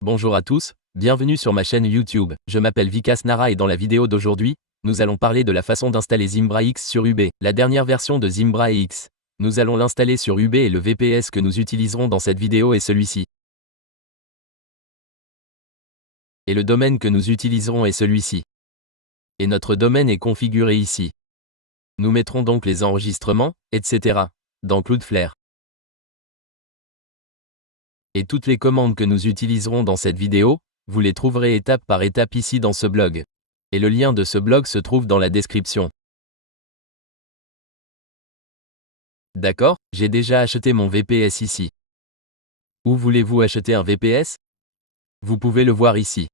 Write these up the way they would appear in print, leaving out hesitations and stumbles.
Bonjour à tous, bienvenue sur ma chaîne YouTube. Je m'appelle Vikas Nara et dans la vidéo d'aujourd'hui, nous allons parler de la façon d'installer Zimbra X sur UB, la dernière version de Zimbra X. Nous allons l'installer sur UB et le VPS que nous utiliserons dans cette vidéo est celui-ci. Et le domaine que nous utiliserons est celui-ci. Et notre domaine est configuré ici. Nous mettrons donc les enregistrements, etc. dans Cloudflare. Et toutes les commandes que nous utiliserons dans cette vidéo, vous les trouverez étape par étape ici dans ce blog. Et le lien de ce blog se trouve dans la description. D'accord, j'ai déjà acheté mon VPS ici. Où voulez-vous acheter un VPS? Vous pouvez le voir ici.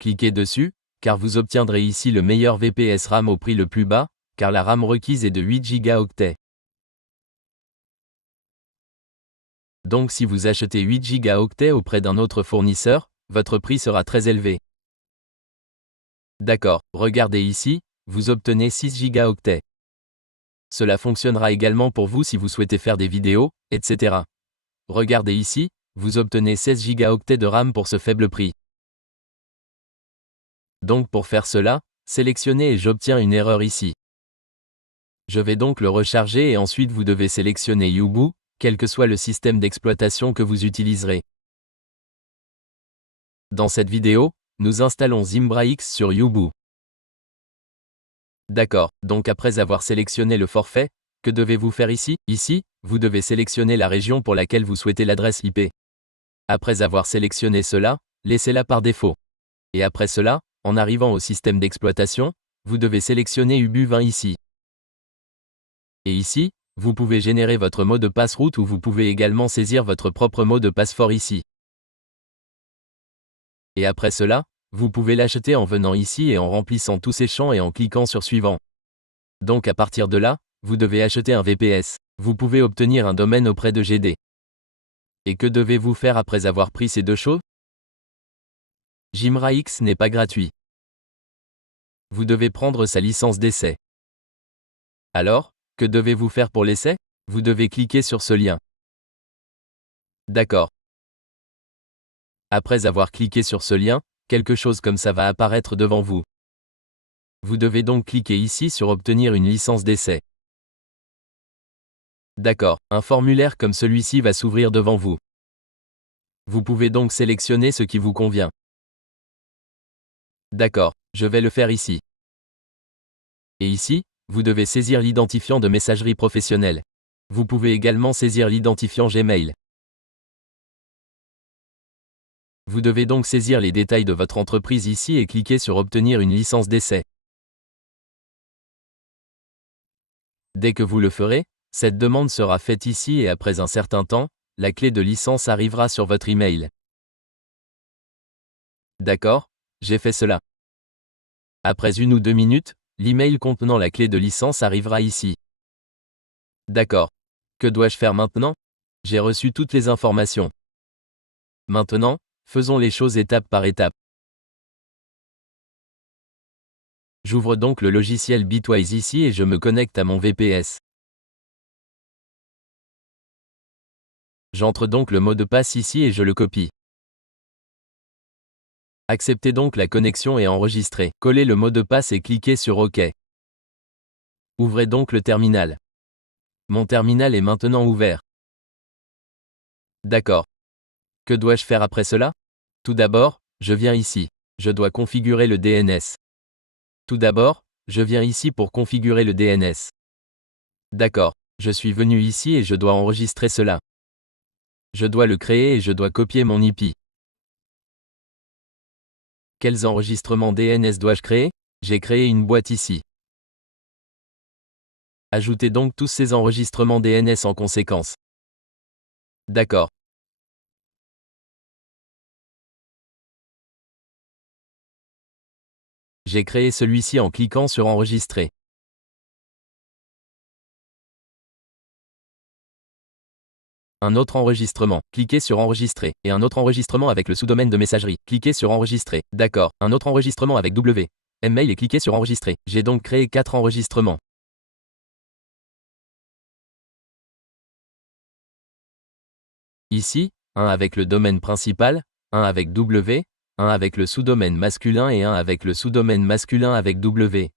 Cliquez dessus, car vous obtiendrez ici le meilleur VPS RAM au prix le plus bas, car la RAM requise est de 8 Go. Donc si vous achetez 8 Go auprès d'un autre fournisseur, votre prix sera très élevé. D'accord, regardez ici, vous obtenez 6 Go. Cela fonctionnera également pour vous si vous souhaitez faire des vidéos, etc. Regardez ici, vous obtenez 16 Go de RAM pour ce faible prix. Donc pour faire cela, sélectionnez et j'obtiens une erreur ici. Je vais donc le recharger et ensuite vous devez sélectionner Ubuntu, quel que soit le système d'exploitation que vous utiliserez. Dans cette vidéo, nous installons Zimbra X sur Ubuntu. D'accord, donc après avoir sélectionné le forfait, que devez-vous faire ici? Ici, vous devez sélectionner la région pour laquelle vous souhaitez l'adresse IP. Après avoir sélectionné cela, laissez-la par défaut. Et après cela, en arrivant au système d'exploitation, vous devez sélectionner Ubuntu 20 ici. Et ici, vous pouvez générer votre mot de passe root ou vous pouvez également saisir votre propre mot de passe fort ici. Et après cela, vous pouvez l'acheter en venant ici et en remplissant tous ces champs et en cliquant sur suivant. Donc à partir de là, vous devez acheter un VPS. Vous pouvez obtenir un domaine auprès de GD. Et que devez-vous faire après avoir pris ces deux choses? Zimbra X n'est pas gratuit. Vous devez prendre sa licence d'essai. Alors, que devez-vous faire pour l'essai? Vous devez cliquer sur ce lien. D'accord. Après avoir cliqué sur ce lien, quelque chose comme ça va apparaître devant vous. Vous devez donc cliquer ici sur obtenir une licence d'essai. D'accord, un formulaire comme celui-ci va s'ouvrir devant vous. Vous pouvez donc sélectionner ce qui vous convient. D'accord, je vais le faire ici. Et ici, vous devez saisir l'identifiant de messagerie professionnelle. Vous pouvez également saisir l'identifiant Gmail. Vous devez donc saisir les détails de votre entreprise ici et cliquer sur obtenir une licence d'essai. Dès que vous le ferez, cette demande sera faite ici et après un certain temps, la clé de licence arrivera sur votre email. D'accord, j'ai fait cela. Après 1 ou 2 minutes, l'email contenant la clé de licence arrivera ici. D'accord. Que dois-je faire maintenant? J'ai reçu toutes les informations. Maintenant, faisons les choses étape par étape. J'ouvre donc le logiciel Bitwise ici et je me connecte à mon VPS. J'entre donc le mot de passe ici et je le copie. Acceptez donc la connexion et enregistrez. Collez le mot de passe et cliquez sur OK. Ouvrez donc le terminal. Mon terminal est maintenant ouvert. D'accord. Que dois-je faire après cela? Tout d'abord, je viens ici. Je dois configurer le DNS. Tout d'abord, je viens ici pour configurer le DNS. D'accord, je suis venu ici et je dois enregistrer cela. Je dois le créer et je dois copier mon IP. Quels enregistrements DNS dois-je créer? J'ai créé une boîte ici. Ajoutez donc tous ces enregistrements DNS en conséquence. D'accord. J'ai créé celui-ci en cliquant sur enregistrer. Un autre enregistrement, cliquez sur enregistrer, et un autre enregistrement avec le sous-domaine de messagerie, cliquez sur enregistrer. D'accord, un autre enregistrement avec mail et cliquez sur enregistrer. J'ai donc créé 4 enregistrements. Ici, un avec le domaine principal, un avec W, un avec le sous-domaine masculin et un avec le sous-domaine masculin avec W.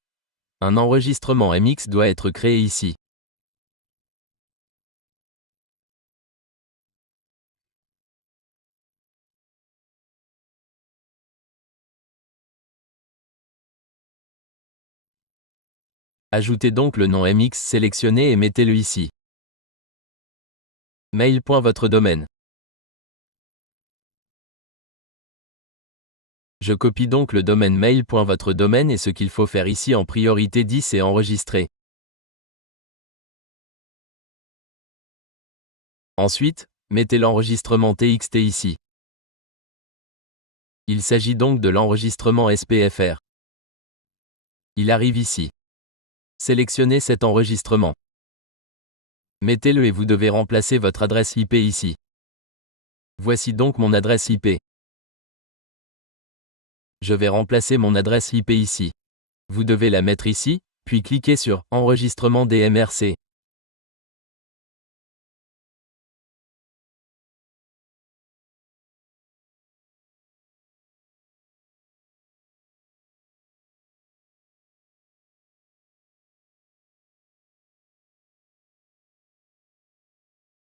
Un enregistrement MX doit être créé ici. Ajoutez donc le nom MX sélectionné et mettez-le ici. Mail.votre domaine. Je copie donc le domaine mail.votre domaine et ce qu'il faut faire ici en priorité 10 est enregistrer. Ensuite, mettez l'enregistrement TXT ici. Il s'agit donc de l'enregistrement SPFR. Il arrive ici. Sélectionnez cet enregistrement. Mettez-le et vous devez remplacer votre adresse IP ici. Voici donc mon adresse IP. Je vais remplacer mon adresse IP ici. Vous devez la mettre ici, puis cliquez sur « Enregistrement DMRC ».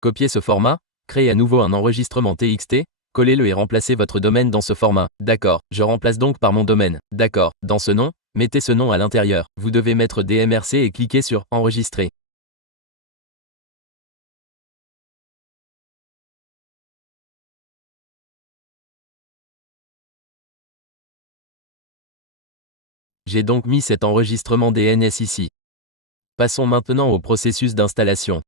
Copiez ce format, créez à nouveau un enregistrement TXT, collez-le et remplacez votre domaine dans ce format. D'accord, je remplace donc par mon domaine. D'accord, dans ce nom, mettez ce nom à l'intérieur. Vous devez mettre DMRC et cliquez sur « Enregistrer ». J'ai donc mis cet enregistrement DNS ici. Passons maintenant au processus d'installation.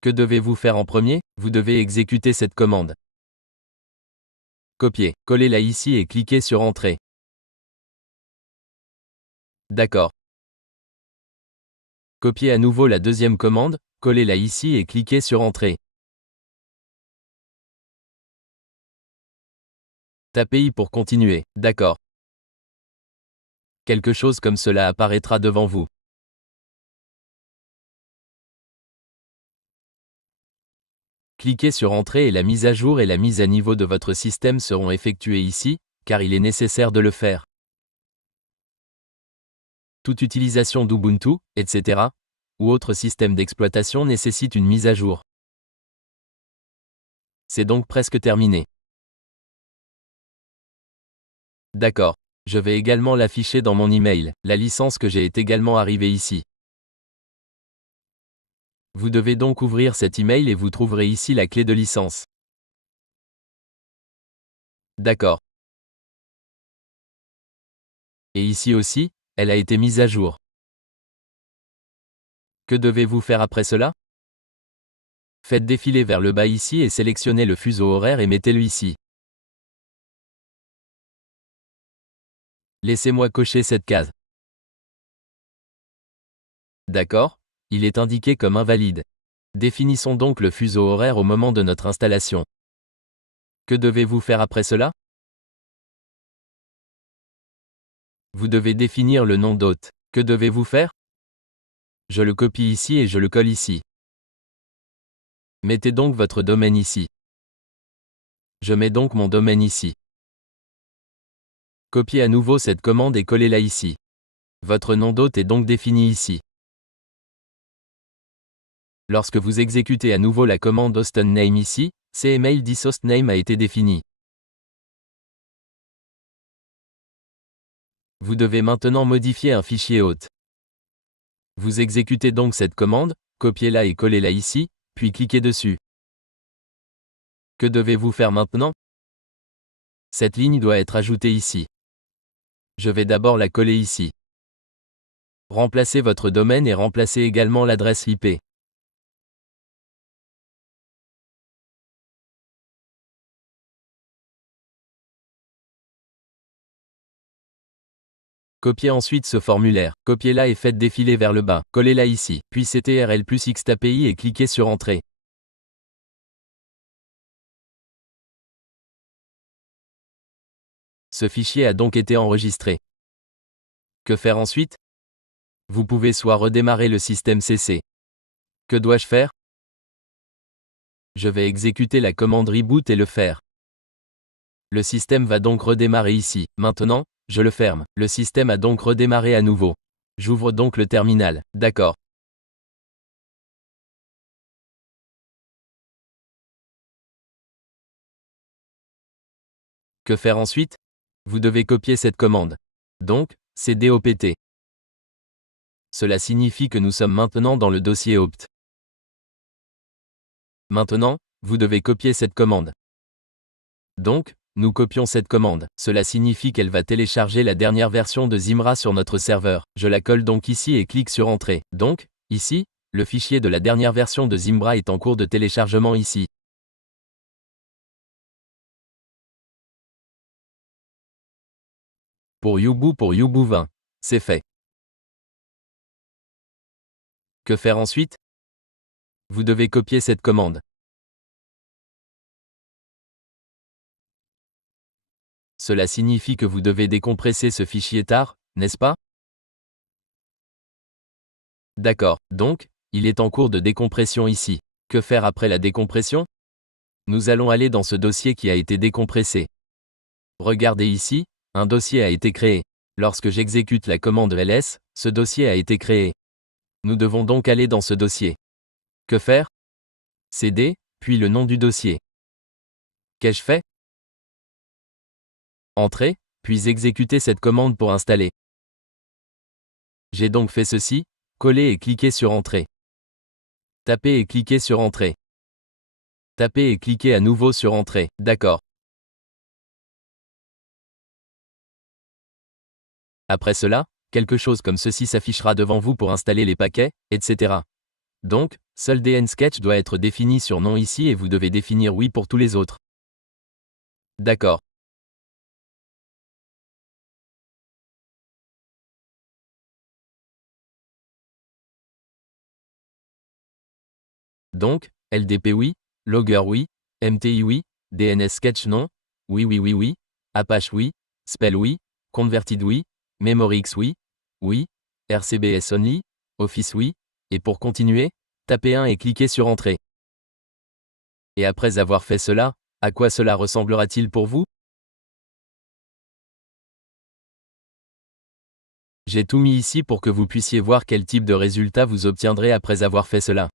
Que devez-vous faire en premier? Vous devez exécuter cette commande. Copiez, collez-la ici et cliquez sur Entrée. D'accord. Copiez à nouveau la deuxième commande, collez-la ici et cliquez sur Entrée. Tapez I pour continuer. D'accord. Quelque chose comme cela apparaîtra devant vous. Cliquez sur Entrée et la mise à jour et la mise à niveau de votre système seront effectuées ici, car il est nécessaire de le faire. Toute utilisation d'Ubuntu, etc., ou autre système d'exploitation nécessite une mise à jour. C'est donc presque terminé. D'accord. Je vais également l'afficher dans mon email, la licence que j'ai est également arrivée ici. Vous devez donc ouvrir cet email et vous trouverez ici la clé de licence. D'accord. Et ici aussi, elle a été mise à jour. Que devez-vous faire après cela? Faites défiler vers le bas ici et sélectionnez le fuseau horaire et mettez-le ici. Laissez-moi cocher cette case. D'accord, il est indiqué comme invalide. Définissons donc le fuseau horaire au moment de notre installation. Que devez-vous faire après cela? Vous devez définir le nom d'hôte. Que devez-vous faire? Je le copie ici et je le colle ici. Mettez donc votre domaine ici. Je mets donc mon domaine ici. Copiez à nouveau cette commande et collez-la ici. Votre nom d'hôte est donc défini ici. Lorsque vous exécutez à nouveau la commande hostname ici, cml hostname a été défini. Vous devez maintenant modifier un fichier hôte. Vous exécutez donc cette commande, copiez-la et collez-la ici, puis cliquez dessus. Que devez-vous faire maintenant? Cette ligne doit être ajoutée ici. Je vais d'abord la coller ici. Remplacez votre domaine et remplacez également l'adresse IP. Copiez ensuite ce formulaire, copiez-la et faites défiler vers le bas, collez-la ici, puis CTRL plus X API et cliquez sur Entrée. Ce fichier a donc été enregistré. Que faire ensuite? Vous pouvez soit redémarrer le système CC. Que dois-je faire? Je vais exécuter la commande reboot et le faire. Le système va donc redémarrer ici. Maintenant, je le ferme. Le système a donc redémarré à nouveau. J'ouvre donc le terminal. D'accord. Que faire ensuite? Vous devez copier cette commande. Donc, cd opt. Cela signifie que nous sommes maintenant dans le dossier opt. Maintenant, vous devez copier cette commande. Donc, nous copions cette commande. Cela signifie qu'elle va télécharger la dernière version de Zimbra sur notre serveur. Je la colle donc ici et clique sur Entrée. Donc, ici, le fichier de la dernière version de Zimbra est en cours de téléchargement ici. Pour Yubu 20. C'est fait. Que faire ensuite? Vous devez copier cette commande. Cela signifie que vous devez décompresser ce fichier tar, n'est-ce pas? D'accord, donc, il est en cours de décompression ici. Que faire après la décompression? Nous allons aller dans ce dossier qui a été décompressé. Regardez ici, un dossier a été créé. Lorsque j'exécute la commande ls, ce dossier a été créé. Nous devons donc aller dans ce dossier. Que faire? cd, puis le nom du dossier. Qu'ai-je fait? Entrer, puis exécuter cette commande pour installer. J'ai donc fait ceci, coller et cliquer sur Entrée. Taper et cliquer sur Entrée. Taper et cliquer à nouveau sur Entrée. D'accord. Après cela, quelque chose comme ceci s'affichera devant vous pour installer les paquets, etc. Donc, seul DN Sketch doit être défini sur non ici et vous devez définir oui pour tous les autres. D'accord. Donc, LDP oui, Logger oui, MTI oui, DNS Sketch non, oui, Apache oui, Spell oui, Converted oui, MemoryX oui, oui, RCBS only, Office oui, et pour continuer, tapez 1 et cliquez sur Entrée. Et après avoir fait cela, à quoi cela ressemblera-t-il pour vous? J'ai tout mis ici pour que vous puissiez voir quel type de résultat vous obtiendrez après avoir fait cela.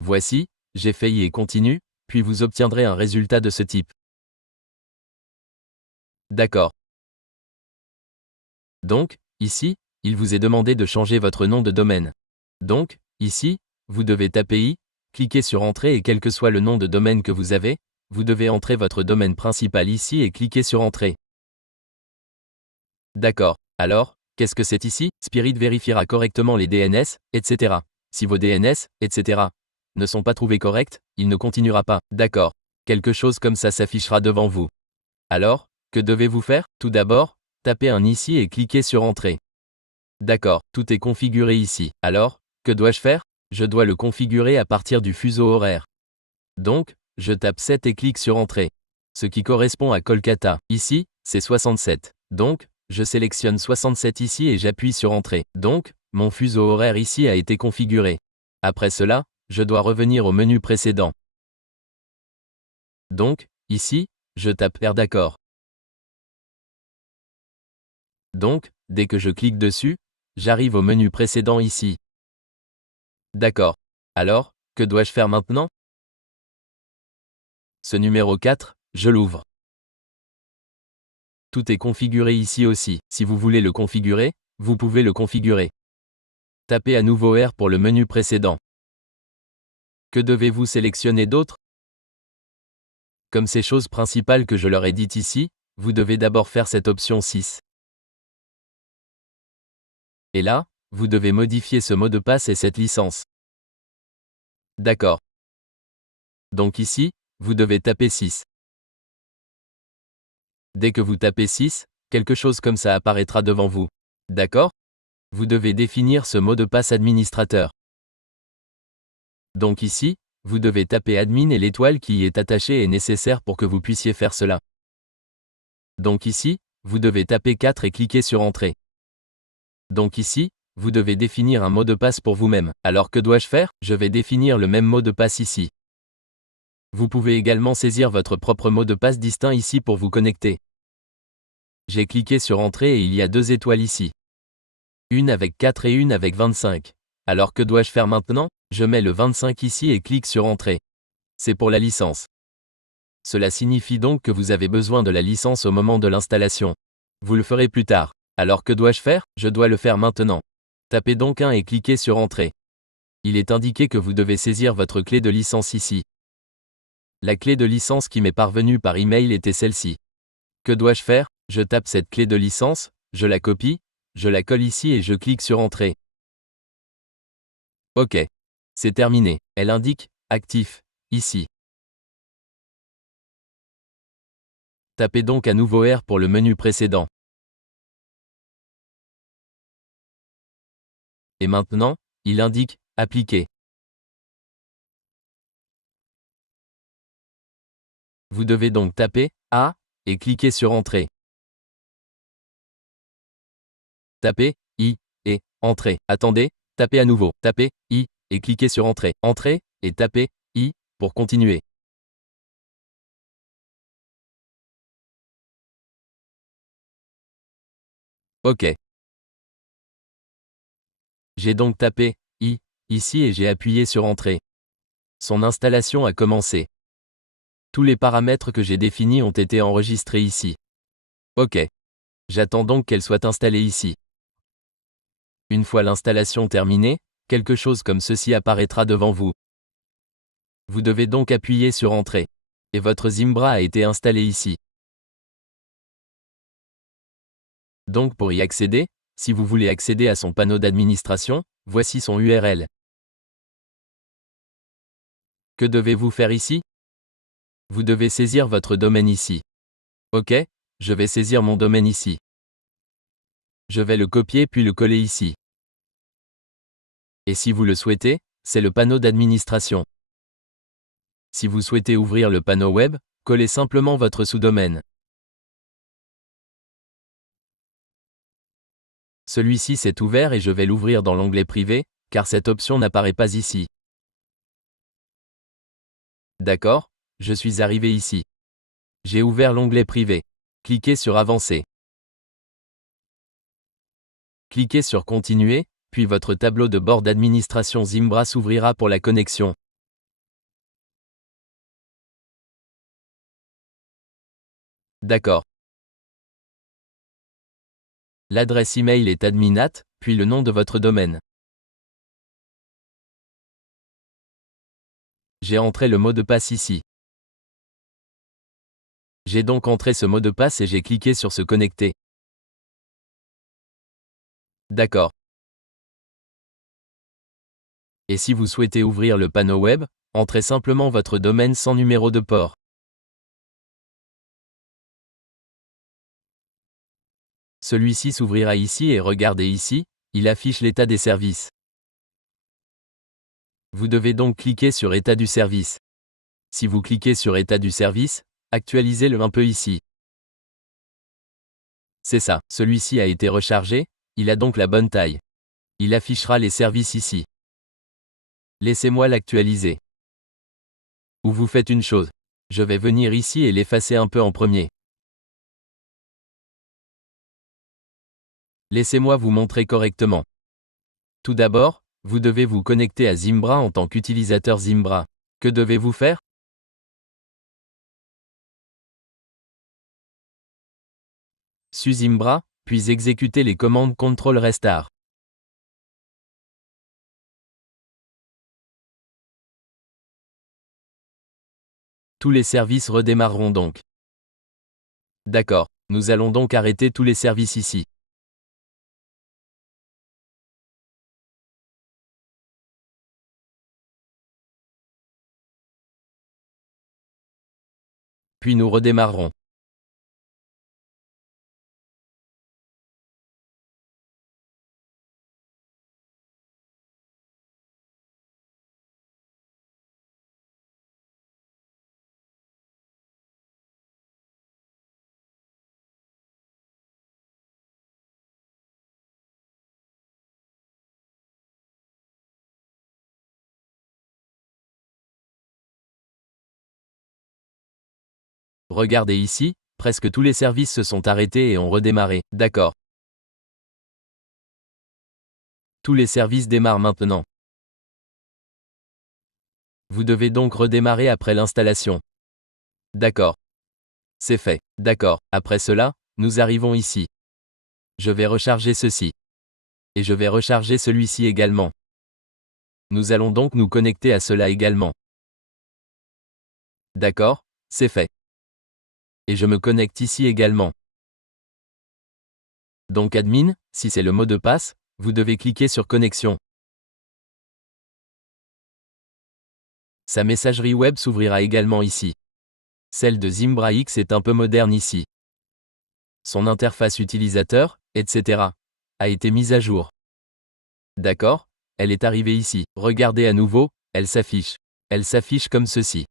Voici, j'ai failli et continue, puis vous obtiendrez un résultat de ce type. D'accord. Donc, ici, il vous est demandé de changer votre nom de domaine. Donc, ici, vous devez taper i, cliquer sur Entrée et quel que soit le nom de domaine que vous avez, vous devez entrer votre domaine principal ici et cliquer sur Entrée. D'accord. Alors, qu'est-ce que c'est ici? Spirit vérifiera correctement les DNS, etc. Si vos DNS, etc. ne sont pas trouvés corrects, il ne continuera pas. D'accord. Quelque chose comme ça s'affichera devant vous. Alors, que devez-vous faire? Tout d'abord, tapez un ici et cliquez sur Entrée. D'accord, tout est configuré ici. Alors, que dois-je faire? Je dois le configurer à partir du fuseau horaire. Donc, je tape 7 et clique sur Entrée. Ce qui correspond à Kolkata. Ici, c'est 67. Donc, je sélectionne 67 ici et j'appuie sur Entrée. Donc, mon fuseau horaire ici a été configuré. Après cela, je dois revenir au menu précédent. Donc, ici, je tape R d'accord. Donc, dès que je clique dessus, j'arrive au menu précédent ici. D'accord. Alors, que dois-je faire maintenant? Ce numéro 4, je l'ouvre. Tout est configuré ici aussi. Si vous voulez le configurer, vous pouvez le configurer. Tapez à nouveau R pour le menu précédent. Que devez-vous sélectionner d'autre? Comme ces choses principales que je leur ai dites ici, vous devez d'abord faire cette option 6. Et là, vous devez modifier ce mot de passe et cette licence. D'accord. Donc ici, vous devez taper 6. Dès que vous tapez 6, quelque chose comme ça apparaîtra devant vous. D'accord? Vous devez définir ce mot de passe administrateur. Donc ici, vous devez taper admin et l'étoile qui y est attachée est nécessaire pour que vous puissiez faire cela. Donc ici, vous devez taper 4 et cliquer sur Entrée. Donc ici, vous devez définir un mot de passe pour vous-même. Alors que dois-je faire? Je vais définir le même mot de passe ici. Vous pouvez également saisir votre propre mot de passe distinct ici pour vous connecter. J'ai cliqué sur Entrée et il y a 2 étoiles ici. Une avec 4 et une avec 25. Alors que dois-je faire maintenant? Je mets le 25 ici et clique sur Entrée. C'est pour la licence. Cela signifie donc que vous avez besoin de la licence au moment de l'installation. Vous le ferez plus tard. Alors que dois-je faire? Je dois le faire maintenant. Tapez donc 1 et cliquez sur Entrée. Il est indiqué que vous devez saisir votre clé de licence ici. La clé de licence qui m'est parvenue par email était celle-ci. Que dois-je faire? Je tape cette clé de licence, je la copie, je la colle ici et je clique sur Entrée. OK. C'est terminé. Elle indique « Actif » ici. Tapez donc à nouveau R pour le menu précédent. Et maintenant, il indique « Appliquer ». Vous devez donc taper « A » et cliquer sur Entrée. Tapez « I » et « Entrée ». Attendez, tapez à nouveau, tapez « I » et cliquez sur Entrée. Entrée et tapez « I » pour continuer. OK. J'ai donc tapé « I » ici et j'ai appuyé sur Entrée. Son installation a commencé. Tous les paramètres que j'ai définis ont été enregistrés ici. OK. J'attends donc qu'elle soit installée ici. Une fois l'installation terminée, quelque chose comme ceci apparaîtra devant vous. Vous devez donc appuyer sur Entrée. Et votre Zimbra a été installé ici. Donc pour y accéder, si vous voulez accéder à son panneau d'administration, voici son URL. Que devez-vous faire ici? Vous devez saisir votre domaine ici. OK, je vais saisir mon domaine ici. Je vais le copier puis le coller ici. Et si vous le souhaitez, c'est le panneau d'administration. Si vous souhaitez ouvrir le panneau web, collez simplement votre sous-domaine. Celui-ci s'est ouvert et je vais l'ouvrir dans l'onglet privé, car cette option n'apparaît pas ici. D'accord, je suis arrivé ici. J'ai ouvert l'onglet privé. Cliquez sur Avancer. Cliquez sur Continuer, puis votre tableau de bord d'administration Zimbra s'ouvrira pour la connexion. D'accord. L'adresse email est admin@, puis le nom de votre domaine. J'ai entré le mot de passe ici. J'ai donc entré ce mot de passe et j'ai cliqué sur Se connecter. D'accord. Et si vous souhaitez ouvrir le panneau web, entrez simplement votre domaine sans numéro de port. Celui-ci s'ouvrira ici et regardez ici, il affiche l'état des services. Vous devez donc cliquer sur État du service. Si vous cliquez sur État du service, actualisez-le un peu ici. C'est ça, celui-ci a été rechargé, il a donc la bonne taille. Il affichera les services ici. Laissez-moi l'actualiser. Ou vous faites une chose. Je vais venir ici et l'effacer un peu en premier. Laissez-moi vous montrer correctement. Tout d'abord, vous devez vous connecter à Zimbra en tant qu'utilisateur Zimbra. Que devez-vous faire? Su Zimbra, puis exécuter les commandes Ctrl Restart. Tous les services redémarreront donc. D'accord, nous allons donc arrêter tous les services ici. Puis nous redémarrerons. Regardez ici, presque tous les services se sont arrêtés et ont redémarré. D'accord. Tous les services démarrent maintenant. Vous devez donc redémarrer après l'installation. D'accord. C'est fait. D'accord. Après cela, nous arrivons ici. Je vais recharger ceci. Et je vais recharger celui-ci également. Nous allons donc nous connecter à cela également. D'accord, c'est fait. Et je me connecte ici également. Donc admin, si c'est le mot de passe, vous devez cliquer sur connexion. Sa messagerie web s'ouvrira également ici. Celle de ZimbraX est un peu moderne ici. Son interface utilisateur, etc., a été mise à jour. D'accord, elle est arrivée ici. Regardez à nouveau, elle s'affiche. Elle s'affiche comme ceci.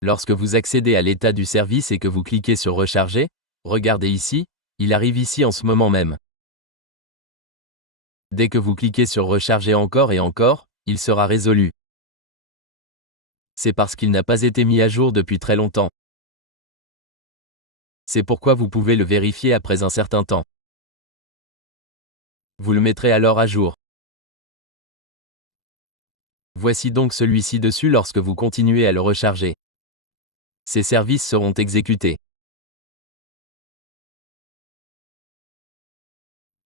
Lorsque vous accédez à l'état du service et que vous cliquez sur recharger, regardez ici, il arrive ici en ce moment même. Dès que vous cliquez sur recharger encore et encore, il sera résolu. C'est parce qu'il n'a pas été mis à jour depuis très longtemps. C'est pourquoi vous pouvez le vérifier après un certain temps. Vous le mettrez alors à jour. Voici donc celui-ci dessus lorsque vous continuez à le recharger. Ces services seront exécutés.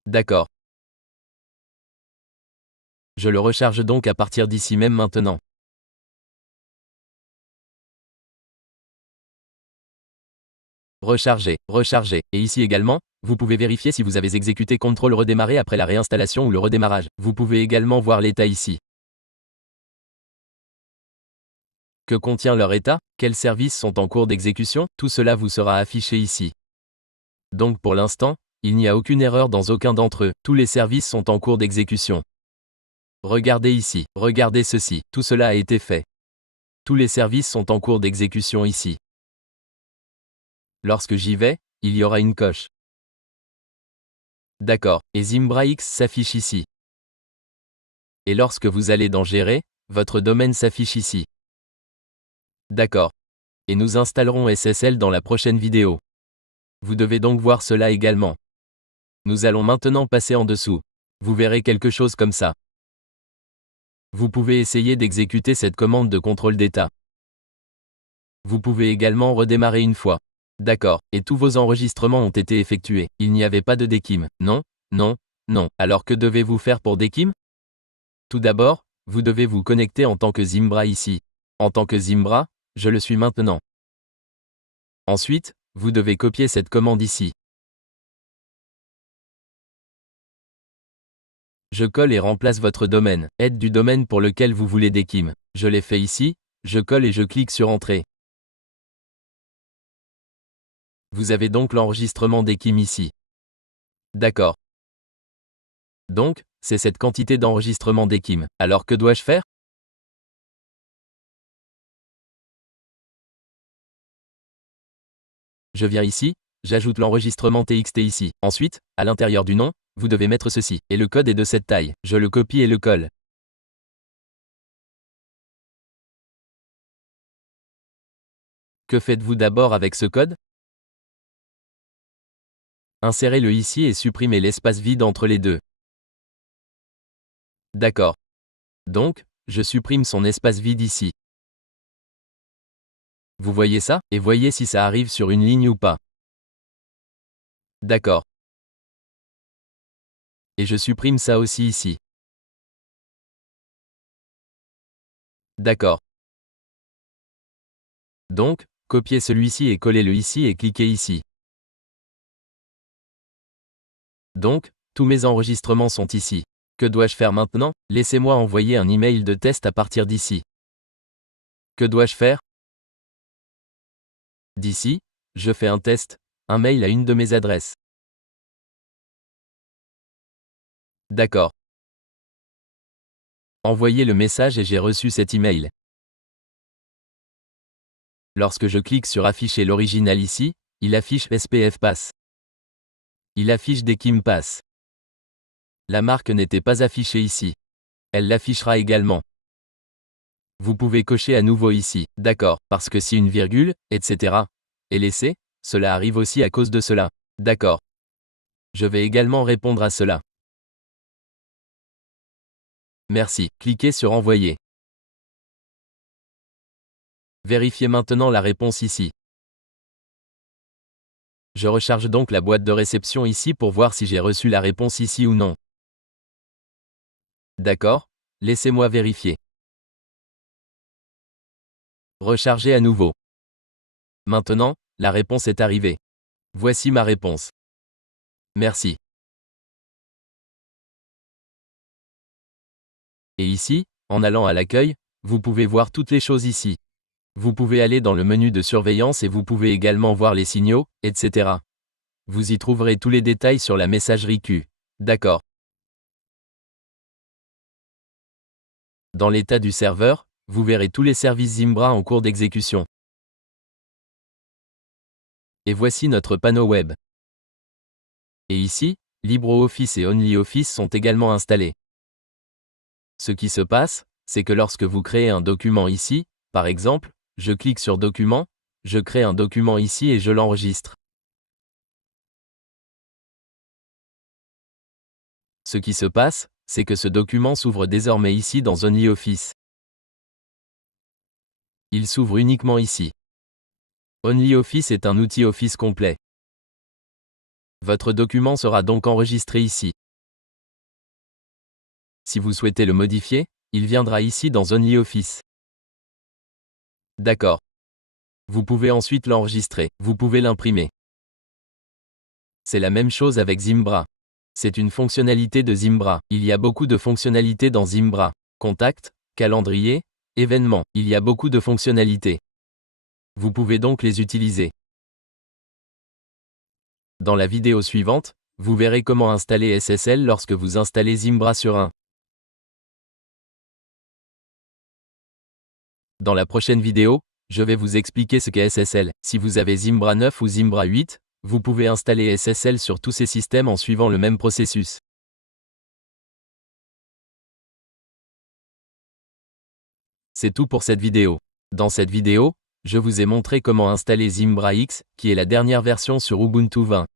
D'accord. Je le recharge donc à partir d'ici même maintenant. Recharger, recharger. Et ici également, vous pouvez vérifier si vous avez exécuté CTRL redémarrer après la réinstallation ou le redémarrage. Vous pouvez également voir l'état ici. Que contient leur état? Quels services sont en cours d'exécution? Tout cela vous sera affiché ici. Donc pour l'instant, il n'y a aucune erreur dans aucun d'entre eux. Tous les services sont en cours d'exécution. Regardez ici, regardez ceci, tout cela a été fait. Tous les services sont en cours d'exécution ici. Lorsque j'y vais, il y aura une coche. D'accord, et ZimbraX s'affiche ici. Et lorsque vous allez dans Gérer, votre domaine s'affiche ici. D'accord. Et nous installerons SSL dans la prochaine vidéo. Vous devez donc voir cela également. Nous allons maintenant passer en dessous. Vous verrez quelque chose comme ça. Vous pouvez essayer d'exécuter cette commande de contrôle d'état. Vous pouvez également redémarrer une fois. D'accord, et tous vos enregistrements ont été effectués. Il n'y avait pas de DKIM. Non, non, non. Alors que devez-vous faire pour DKIM? Tout d'abord, vous devez vous connecter en tant que Zimbra ici. En tant que Zimbra, je le suis maintenant. Ensuite, vous devez copier cette commande ici. Je colle et remplace votre domaine, aide du domaine pour lequel vous voulez DKIM. Je l'ai fait ici, je colle et je clique sur Entrée. Vous avez donc l'enregistrement DKIM ici. D'accord. Donc, c'est cette quantité d'enregistrement DKIM. Alors que dois-je faire? Je viens ici, j'ajoute l'enregistrement TXT ici. Ensuite, à l'intérieur du nom, vous devez mettre ceci. Et le code est de cette taille. Je le copie et le colle. Que faites-vous d'abord avec ce code? Insérez-le ici et supprimez l'espace vide entre les deux. D'accord. Donc, je supprime son espace vide ici. Vous voyez ça? Et voyez si ça arrive sur une ligne ou pas. D'accord. Et je supprime ça aussi ici. D'accord. Donc, copiez celui-ci et collez-le ici et cliquez ici. Donc, tous mes enregistrements sont ici. Que dois-je faire maintenant? Laissez-moi envoyer un email de test à partir d'ici. Que dois-je faire? D'ici, je fais un test, un mail à une de mes adresses. D'accord. Envoyez le message et j'ai reçu cet email. Lorsque je clique sur afficher l'original ici, il affiche SPF Pass. Il affiche DKIM Pass. La marque n'était pas affichée ici. Elle l'affichera également. Vous pouvez cocher à nouveau ici. D'accord, parce que si une virgule, etc. Et laissez, cela arrive aussi à cause de cela. D'accord. Je vais également répondre à cela. Merci. Cliquez sur Envoyer. Vérifiez maintenant la réponse ici. Je recharge donc la boîte de réception ici pour voir si j'ai reçu la réponse ici ou non. D'accord, laissez-moi vérifier. Rechargez à nouveau. Maintenant, la réponse est arrivée. Voici ma réponse. Merci. Et ici, en allant à l'accueil, vous pouvez voir toutes les choses ici. Vous pouvez aller dans le menu de surveillance et vous pouvez également voir les signaux, etc. Vous y trouverez tous les détails sur la messagerie Q. D'accord. Dans l'état du serveur, vous verrez tous les services Zimbra en cours d'exécution. Et voici notre panneau web. Et ici, LibreOffice et OnlyOffice sont également installés. Ce qui se passe, c'est que lorsque vous créez un document ici, par exemple, je clique sur Document, je crée un document ici et je l'enregistre. Ce qui se passe, c'est que ce document s'ouvre désormais ici dans OnlyOffice. Il s'ouvre uniquement ici. OnlyOffice est un outil Office complet. Votre document sera donc enregistré ici. Si vous souhaitez le modifier, il viendra ici dans OnlyOffice. D'accord. Vous pouvez ensuite l'enregistrer, vous pouvez l'imprimer. C'est la même chose avec Zimbra. C'est une fonctionnalité de Zimbra. Il y a beaucoup de fonctionnalités dans Zimbra. Contact, calendrier, événements. Il y a beaucoup de fonctionnalités. Vous pouvez donc les utiliser. Dans la vidéo suivante, vous verrez comment installer SSL lorsque vous installez Zimbra sur un. Dans la prochaine vidéo, je vais vous expliquer ce qu'est SSL. Si vous avez Zimbra 9 ou Zimbra 8, vous pouvez installer SSL sur tous ces systèmes en suivant le même processus. C'est tout pour cette vidéo. Dans cette vidéo, je vous ai montré comment installer Zimbra X, qui est la dernière version sur Ubuntu 20.